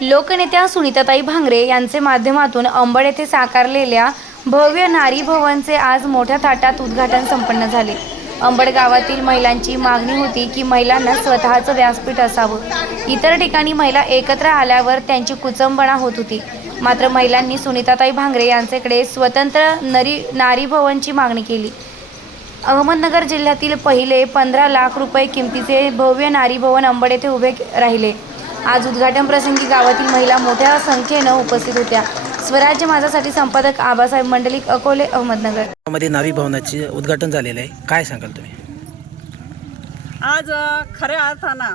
लोकनेत्या सुनीताताई भांगरे यांचे माध्यमातून अंबड येथे साकारलेल्या भव्य नारी भवनचे आज मोठ्या थाटात उद्घाटन संपन्न झाले. अंबड गावातील महिलांची मागणी होती की महिलांना स्वतःचं व्यासपीठ असावं. इतर ठिकाणी महिला एकत्र आल्यावर त्यांची कुचंबणा होत होती. मात्र महिलांनी सुनीताताई भांगरे यांच्याकडे स्वतंत्र नरी नारी भवनची मागणी केली. अहमदनगर जिल्ह्यातील पहिले पंधरा लाख रुपये किमतीचे भव्य नारी भवन अंबड येथे उभे राहिले. आज उद्घाटन प्रसंगी गावातील महिला मोठ्या संख्येनं उपस्थित होत्या. स्वराज्य माझासाठी संपादक आबासाहेब मंडलिक अकोले अहमदनगर. मध्ये नारी भवनाचे उद्घाटन झालेलं आहे. काय सांगाल तुम्ही? आज खऱ्या अर्थानं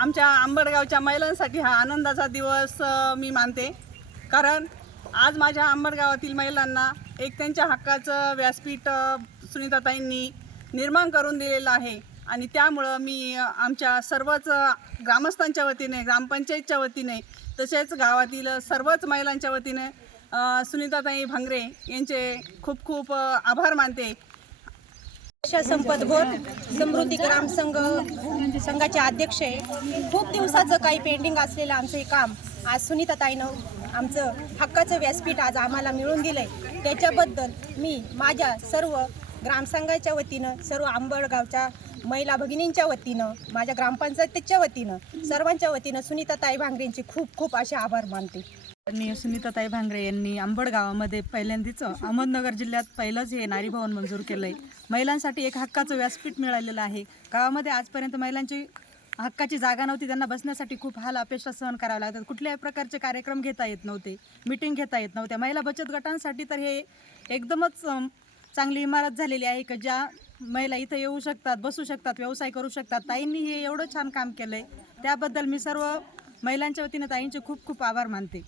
आमच्या आंबडगावच्या महिलांसाठी हा आनंदाचा दिवस मी मानते. कारण आज माझ्या आंबडगावातील महिलांना एक त्यांच्या हक्काचं व्यासपीठ सुनीताताईंनी निर्माण करून दिलेलं आहे. आणि त्यामुळं मी आमच्या सर्वच ग्रामस्थांच्या वतीने ग्रामपंचायतच्या वतीने तसेच गावातील सर्वच महिलांच्या वतीने सुनीताताई भांगरे यांचे खूप खूप आभार मानते. संपत घोट समृद्धी ग्राम संघ संघाचे अध्यक्ष आहे. खूप दिवसाचं काही पेंडिंग असलेलं आमचं हे काम आज सुनीताताईनं आमचं हक्काचं व्यासपीठ आज आम्हाला मिळून दिलं आहे त्याच्याबद्दल मी माझ्या सर्व ग्रामसंघाच्या वतीनं सर्व आंबडगावच्या महिला भगिनींच्या वतीनं माझ्या ग्रामपंचायतीच्या वतीनं सर्वांच्या वतीनं सुनीताताई भांगरेंचे खूप खूप असे आभार मानते. आणि सुनीताताई भांगरे यांनी आंबड गावामध्ये पहिल्यांदाच अहमदनगर जिल्ह्यात पहिलंच हे नारी भवन मंजूर केलं आहे महिलांसाठी एक हक्काचं व्यासपीठ मिळालेलं आहे. गावामध्ये आजपर्यंत महिलांची हक्काची जागा नव्हती त्यांना बसण्यासाठी खूप हाल अपेक्षा सहन कराव्या लागतात. कुठल्याही प्रकारचे कार्यक्रम घेता येत नव्हते मिटिंग घेता येत नव्हत्या. महिला बचत गटांसाठी तर हे एकदमच चांगली इमारत झालेली आहे का? ज्या महिला इथं येऊ शकतात बसू शकतात व्यवसाय करू शकतात. ताईंनी हे एवढं छान काम केलं आहे त्याबद्दल मी सर्व महिलांच्या वतीनं ताईंचे खूप खूप आभार मानते.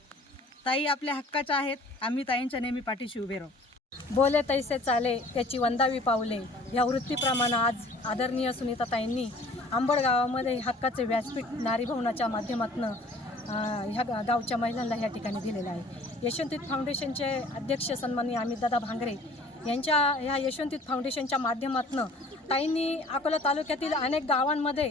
ताई आपल्या हक्काच्या आहेत. आम्ही ताईंच्या नेहमी पाठीशी उभे राहू. बोले तैसे चाले त्याची वंदावी पावले. या वृत्तीप्रमाणे आज आदरणीय सुनीताताईंनी आंबड गावामध्ये हक्काचे व्यासपीठ नारी भवनाच्या माध्यमातून ह्या गा- गावच्या महिलांना ह्या ठिकाणी दिलेलं आहे. यशवंतीत फाउंडेशनचे अध्यक्ष सन्माननीय अमितदादा भांगरे यांच्या ह्या यशवंतीत फाउंडेशनच्या माध्यमातून ताईंनी अकोला तालुक्यातील अनेक गावांमध्ये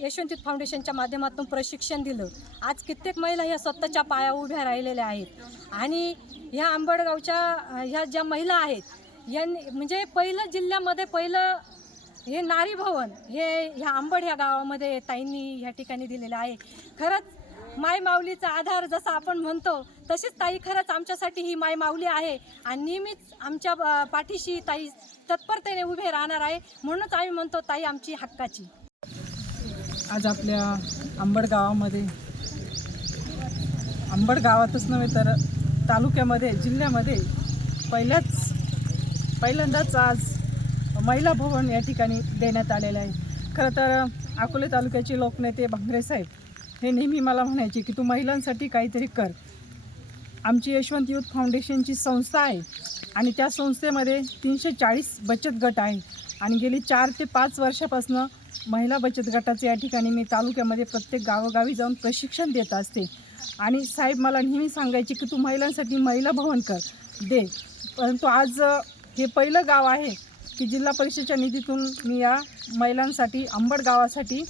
यशवंतीत फाउंडेशनच्या माध्यमातून प्रशिक्षण दिलं. आज कित्येक महिला ह्या स्वतःच्या पाया उभ्या राहिलेल्या आहेत. आणि ह्या आंबडगावच्या ह्या ज्या महिला आहेत यांनी म्हणजे पहिलं जिल्ह्यामध्ये पहिलं हे नारी भवन हे ह्या आंबड ह्या गावामध्ये ताईंनी ह्या ठिकाणी दिलेलं आहे. खरंच माय माऊलीचा आधार जसा आपण म्हणतो तशीच ताई खरंच आमच्यासाठी ही माय माऊली आहे. आणि नेहमीच आमच्या पाठीशी ताई तत्परतेने उभे राहणार आहे. म्हणूनच आम्ही म्हणतो ताई आमची हक्काची. आज आपल्या आंबड गावामध्ये आंबड गावातच नव्हे तर तालुक्यामध्ये जिल्ह्यामध्ये पहिल्याच पहिल्यांदाच आज महिला भवन या ठिकाणी देण्यात आलेलं आहे. खरं तर अकोले तालुक्याचे लोकनेते भांगरे साहेब हे नेहमी मला म्हणायचे की तू महिलांसाठी काहीतरी कर. आमची यशवंत युथ फाउंडेशनची संस्था आहे आणि त्या संस्थेमध्ये तीनशे चाळीस बचत गट आहे आणि गेली चार ते पाच वर्षापासून महिला बचत गटाचे या ठिकाणी मी तालुक्यामध्ये प्रत्येक गावोगावी जाऊन प्रशिक्षण देत असते. आणि साहेब मला नेहमी सांगायचे की तू महिलांसाठी महिला भवन कर दे. परंतु आज हे पहिलं गाव आहे की जिल्हा परिषदेच्या निधीतून मी या महिलांसाठी अंबड गावासाठी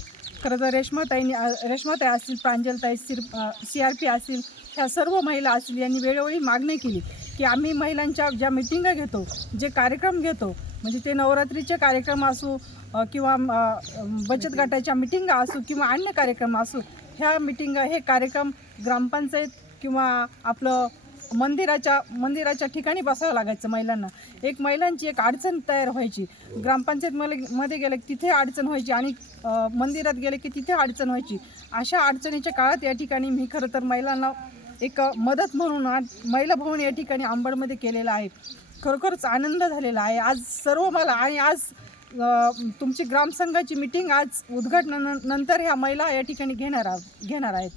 खरं तर रेश्माताईंनी रेश्माताई असतील प्रांजलताई सिर सी आर पी असतील ह्या सर्व महिला असतील यांनी वेळोवेळी मागणी केली की आम्ही महिलांच्या ज्या मिटिंगा घेतो जे कार्यक्रम घेतो म्हणजे ते नवरात्रीचे कार्यक्रम असू किंवा बचत गटाच्या मिटिंगा असू किंवा अन्य कार्यक्रम असू ह्या मिटिंगा हे कार्यक्रम ग्रामपंचायत किंवा आपलं मंदिराच्या मंदिराच्या ठिकाणी बसावं लागायचं महिलांना. एक महिलांची एक अडचण तयार व्हायची. ग्रामपंचायतमध्ये मध्ये गेलं की तिथे अडचण व्हायची आणि मंदिरात गेले की तिथे अडचण व्हायची. अशा अडचणीच्या काळात या ठिकाणी मी खरं तर महिलांना एक मदत म्हणून महिला भवन या ठिकाणी आंबडमध्ये केलेलं आहे. खरोखरच आनंद झालेला आहे. आज सर्व मला आणि आज तुमची ग्रामसंघाची मिटिंग आज उद्घाटनानंतर ह्या महिला या ठिकाणी घेणार आहोत घेणार आहेत.